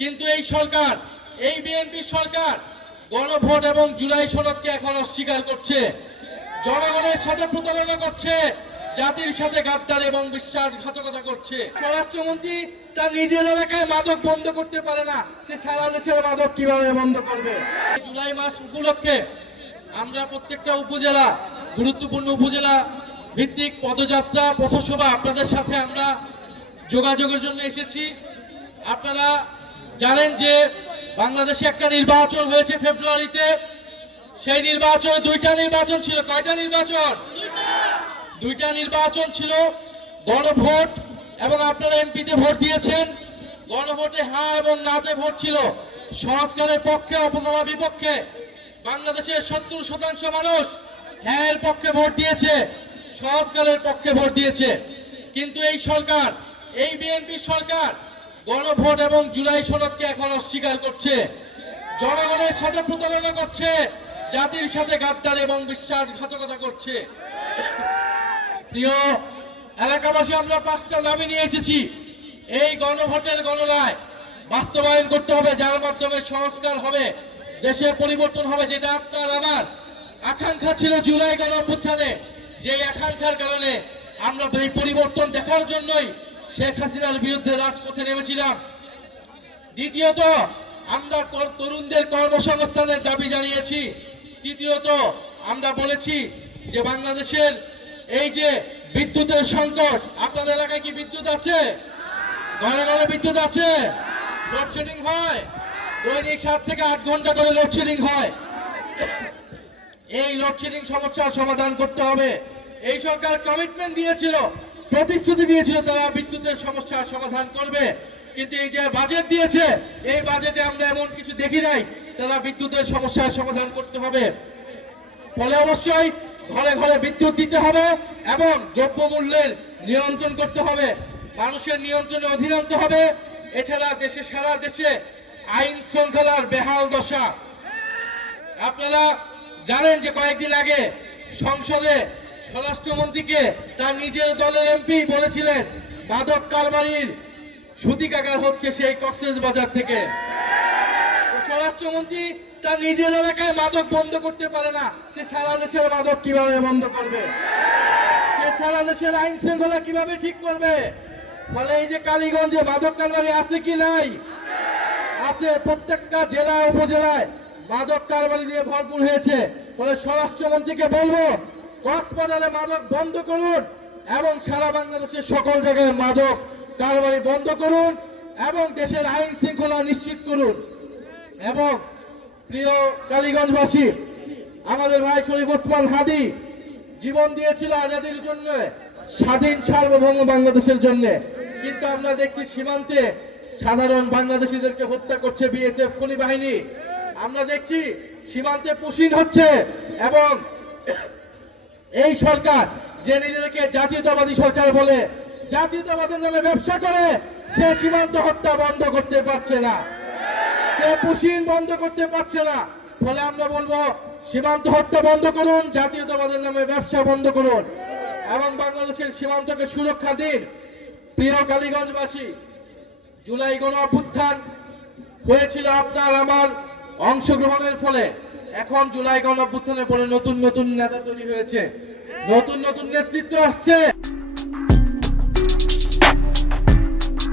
কিন্তু এই সরকার, এই বিএনপি সরকার গণভোট এবং জুলাই সনদকে এখন অস্বীকার করছে, জনগণের সাথে প্রতারণা করছে, জাতির সাথে গাদ্দার এবং বিশ্বাসঘাতকতা করছে। স্বরাষ্ট্রমন্ত্রী তার নিজের এলাকায় মাদক বন্ধ করতে পারে না, সে সারা দেশের মাদক কিভাবে বন্ধ করবে? জুলাই মাস উপলক্ষে আমরা প্রত্যেকটা উপজেলা, গুরুত্বপূর্ণ উপজেলা ভিত্তিক পদযাত্রা, পথসভা আপনাদের সাথে আমরা যোগাযোগের জন্য এসেছি। আপনারা জানেন যে বাংলাদেশে একটা নির্বাচন হয়েছে ফেব্রুয়ারিতে। সেই নির্বাচনে দুইটা নির্বাচন ছিল। কয়টা নির্বাচন? দুইটা নির্বাচন ছিল, গণভোট এবং আপনারা এমপিতে ভোট দিয়েছেন। গণভোটে হ্যাঁ এবং নাতে ভোট ছিল। সংস্কারের পক্ষে অথবা বিপক্ষে বাংলাদেশের 70% মানুষ হ্যাঁ এর পক্ষে ভোট দিয়েছে, সংস্কারের পক্ষে ভোট দিয়েছে। কিন্তু এই সরকার, এই বিএনপি সরকার গণভোট এবং জুলাই সনদকে এখন অস্বীকার করছে, জনগণের সাথে প্রতারণা করছে, জাতির সাথে গাদ্দার এবং বিশ্বাসঘাতকতা করছে। প্রিয় এলাকাবাসী, আমরা 5টা দাবি নিয়ে এসেছি। এই গণভোটের গণরায় বাস্তবায়ন করতে হবে, যার মাধ্যমে সংস্কার হবে, দেশের পরিবর্তন হবে, যেটা আপনার আমার আকাঙ্ক্ষা ছিল জুলাই গণ অভ্যুত্থানে। যে আকাঙ্ক্ষার কারণে আমরা এই পরিবর্তন দেখার জন্যই শেখ হাসিনার বিরুদ্ধে রাজপথে নেমেছিলাম। দ্বিতীয়ত, আমরা তরুণদের কর্মসংস্থানের দাবি জানিয়েছি। তৃতীয়ত, আমরা বলেছি যে বাংলাদেশের এই যে বিদ্যুতের সংকট, আপনাদের এলাকায় কি বিদ্যুৎ আছে? ঘরে ঘরে বিদ্যুৎ আছে? লোডশেডিং হয়, দৈনিক 7 থেকে 8 ঘন্টা করে লোডশেডিং হয়। এই লোডশেডিং সমস্যার সমাধান করতে হবে। এই সরকার কমিটমেন্ট দিয়েছিল, প্রতিশ্রুতি দিয়েছিল তারা বিদ্যুতের সমস্যার সমাধান করবে, কিন্তু এই যে বাজেট দিয়েছে, এই বাজেটে আমরা এমন কিছু দেখি নাই তারা বিদ্যুতের সমস্যার সমাধান করতে হবে। ফলে অবশ্যই ঘরে ঘরে বিদ্যুৎ দিতে হবে এবং দ্রব্যমূল্যের নিয়ন্ত্রণ করতে হবে, মানুষের নিয়ন্ত্রণে অধীন আনতে হবে। এছাড়া সারা দেশে আইন শৃঙ্খলার বেহাল দশা। আপনারা জানেন যে কয়েকদিন আগে সংসদে স্বরাষ্ট্রমন্ত্রীকে তার নিজের দলের এমপি বলেছিলেন মাদক কারবারির সূতিকাগার হচ্ছে সেই কক্সবাজার থেকে। স্বরাষ্ট্রমন্ত্রী তার নিজের এলাকায় মাদক বন্ধ করতে পারে না, সে সারা দেশের মাদক কিভাবে বন্ধ করবে? সে সারা দেশের আইন শৃঙ্খলা কিভাবে ঠিক করবে? ফলে এই যে কালীগঞ্জে মাদক কারবারি আছে কি নাই? আছে। প্রত্যেকটা জেলা উপজেলায় মাদক কারবারি দিয়ে ভরপুর হয়েছে। ফলে স্বরাষ্ট্রমন্ত্রীকে বলবো কক্সবাজারে মাদক বন্ধ করুন এবং সারা বাংলাদেশের সকল জায়গায় মাদক কারবারি বন্ধ করুন এবং দেশের আইন শৃঙ্খলা নিশ্চিত করুন। এবং প্রিয় কালীগঞ্জবাসী, আমাদের ভাই শরীফ ওসমান হাদি জীবন দিয়েছিল আজাদির জন্য, স্বাধীন সার্বভৌম বাংলাদেশের জন্য। কিন্তু আমরা দেখছি সীমান্তে সাধারণ বাংলাদেশিদেরকে হত্যা করছে বিএসএফ খনি বাহিনী। আমরা দেখছি সীমান্তে পুশিন হচ্ছে এবং এই সরকার যে নিজেদেরকে জাতীয়তাবাদী সরকার বলে, জাতীয়তাবাদের নামে ব্যবসা করে, সে সীমান্ত হত্যা বন্ধ করতে পারছে না, সে পুশিন বন্ধ করতে পারছে না। ফলে আমরা বলবো সীমান্ত হত্যা বন্ধ করুন, জাতীয়তাবাদের নামে ব্যবসা বন্ধ করুন এবং বাংলাদেশের সীমান্তকে সুরক্ষা দিন। প্রিয় কালীগঞ্জবাসী, জুলাই গণ অভ্যুত্থান হয়েছিল আপনার আমার অংশগ্রহণের ফলে। এখন জুলাই গণ অভ্যুত্থানের পরে নতুন নতুন নেতা তৈরি হয়েছে, নতুন নতুন নেতৃত্ব আসছে।